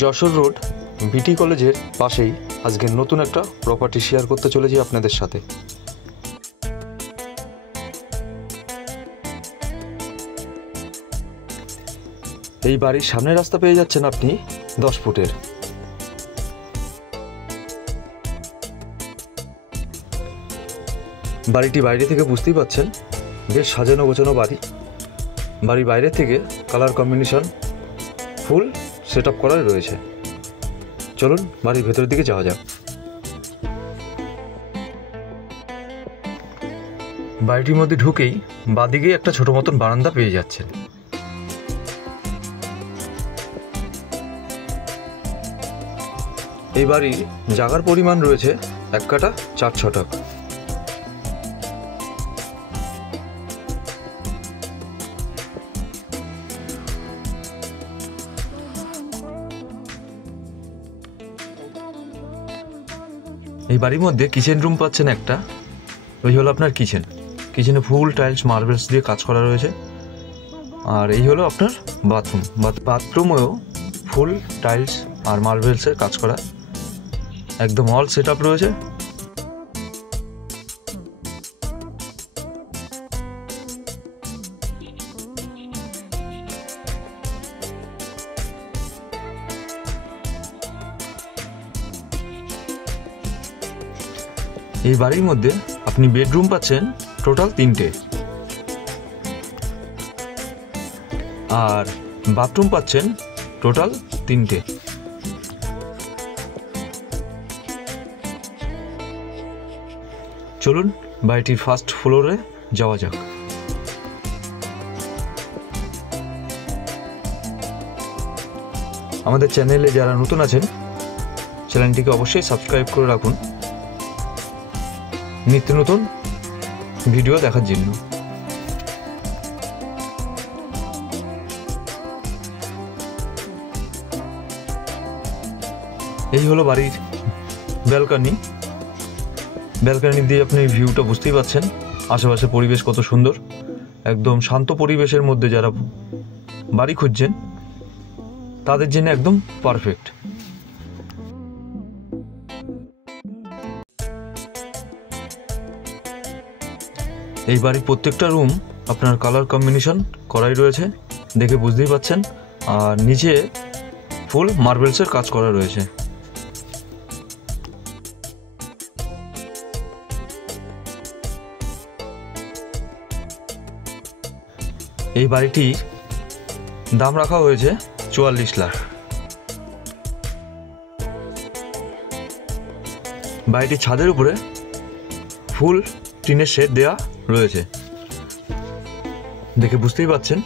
যশোর রোড বিটি কলেজের পাশেই আজকে নতুন একটা প্রপার্টি শেয়ার করতে চলেছি আপনাদের সাথে। এই বাড়ির সামনের রাস্তা পেয়ে যাচ্ছেন আপনি 10 ফুটের। বাড়িটি বাইরে থেকে বুঝতেই পাচ্ছেন বেশ সাজানো গোছানো বাড়ি। বাড়ির বাইরে থেকে colour combination full set up করাই রয়েছে। চলুন বাড়ির ভেতরের দিকে যাওয়া যাক। বাড়িটির মধ্যে ঢুকেই বাদিকে একটা ছোট মতন বারান্দা পেয়ে যাচ্ছেন। এই বাড়ির জায়গার পরিমাণ রয়েছে 1 কাঠা 4 ছটাক। এই বাড়ির মধ্যে কিচেন রুম পাচ্ছেন একটা, ওই হলো আপনার কিচেনে ফুল টাইলস মার্বেলস দিয়ে কাজ করা রয়েছে। আর এই হলো আপনার বাথরুমেও ফুল টাইলস আর মার্বেলসের কাজ করা, একদম অল সেট আপ রয়েছে। এই বাড়ির মধ্যে আপনি বেডরুম পাচ্ছেন টোটাল 3টে, আর বাথরুম পাচ্ছেন টোটাল 3টে। চলুন বাড়িটির ফার্স্ট ফ্লোরে যাওয়া যাক। আমাদের চ্যানেলে যারা নতুন আছেন চ্যানেলটিকে অবশ্যই সাবস্ক্রাইব করে রাখুন নিত্য নতুন ভিডিও দেখার জন্য। এই হলো বাড়ির ব্যালকনি দিয়ে আপনি ভিউটা বুঝতেই পাচ্ছেন। আশেপাশে পরিবেশ কত সুন্দর, একদম শান্ত পরিবেশের মধ্যে যারা বাড়ি খুঁজছেন তাদের জন্য একদম পারফেক্ট। এই বাড়ির প্রত্যেকটা রুম আপনার কালার কম্বিনেশন করাই রয়েছে, দেখে বুঝতেই পাচ্ছেন। আর নিচে ফুল মার্বেলসের কাজ করা রয়েছে। এই বাড়িটির দাম রাখা হয়েছে 44 লাখ। বাড়িটির ছাদের উপরে ফুল টিনের শেড দেওয়া রয়েছে, দেখে বুঝতেই পাচ্ছেন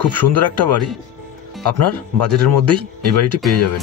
খুব সুন্দর একটা বাড়ি। আপনার বাজেটের মধ্যেই এই বাড়িটি পেয়ে যাবেন।